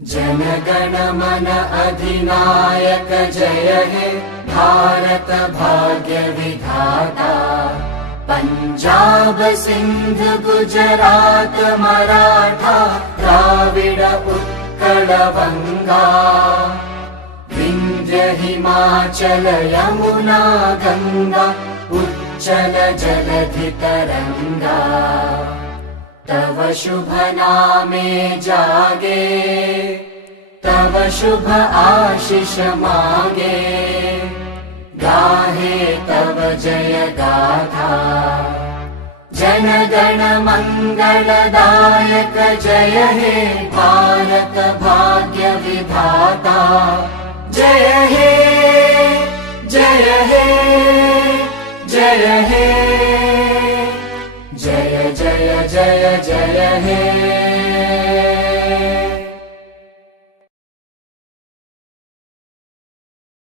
जन गण मन अधिनायक जय हे भारत भाग्य विधाता। पंजाब सिंध गुजरात मराठा द्राविड उत्कल बंगा। विंध्य हिमाचल यमुना गंगा उच्चल जलधि तरंगा। तव शुभ नामे जागे तव शुभ आशीष मागे। गाहे तव जय गाथा जन गण मंगलदायक जय हे भारत भाग्य विधाता। जय हे जय हे जय हे जय जय जय जय हे।